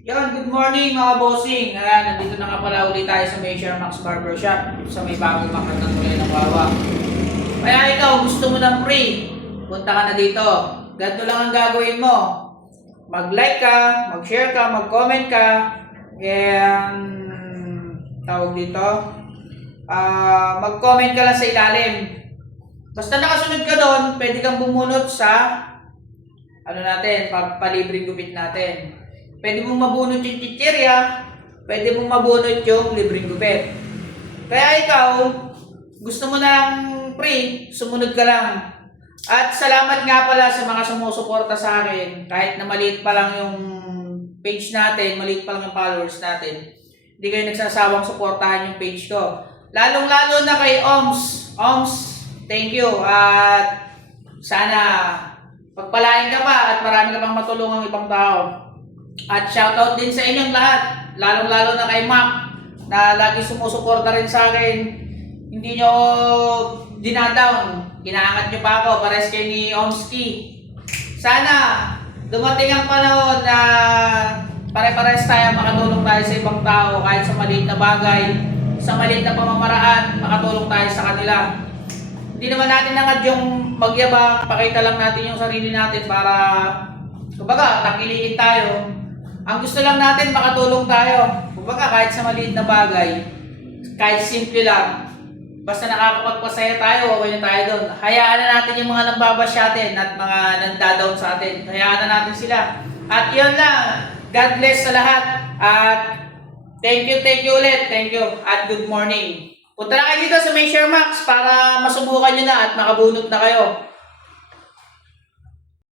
Yan, good morning mga bossing. Ayan, nandito na nga pala ulit tayo sa Major Max Barbershop sa may bagong makatang tulay ng Wawa. Kaya ikaw, gusto mo ng free, punta ka na dito. Ganito lang ang gagawin mo. Mag-like ka, mag-share ka, mag-comment ka. Tawag dito. Mag-comment ka lang sa ilalim. Basta nakasunod ka doon, pwede kang bumunot sa palibreng gupit natin. Pwede mong mabunot yung chichirya, pwede mong mabunot yung libreng gupit. Kaya ikaw, gusto mo ng free, sumunod ka lang. At salamat nga pala sa mga sumusuporta sa akin. Kahit na maliit pa lang yung page natin, maliit pa lang yung followers natin, hindi kayo nagsasawang suportahan yung page ko. Lalong-lalo na kay Oms. Oms, thank you. At sana pagpalain ka pa at marami ka pang matulungang ibang tao. At shoutout din sa inyong lahat, lalong-lalo na kay Mac na lagi sumusuporta rin sa akin. Hindi nyo dinadown, ginaangat nyo pa ako, pares kayo ni Omski. Sana dumating ang panahon na pare-pares tayo, makatulong tayo sa ibang tao kahit sa maliit na bagay, sa maliit na pamamaraan, makatulong tayo sa kanila. Hindi naman natin nangad yung magyabang, pakita lang natin yung sarili natin para kumbaga, tangiliin tayo. Ang gusto lang natin, makatulong tayo. Kumbaga, kahit sa maliit na bagay, kahit simple lang, basta nakakapagpasaya tayo, okay na tayo doon. Hayaan na natin yung mga nambabash atin at mga nandadown sa atin. Hayaan na natin sila. At yun lang. God bless sa lahat. At thank you ulit. Thank you. At good morning. Punta na kayo dito sa Major Max para masubukan nyo na at makabunot na kayo.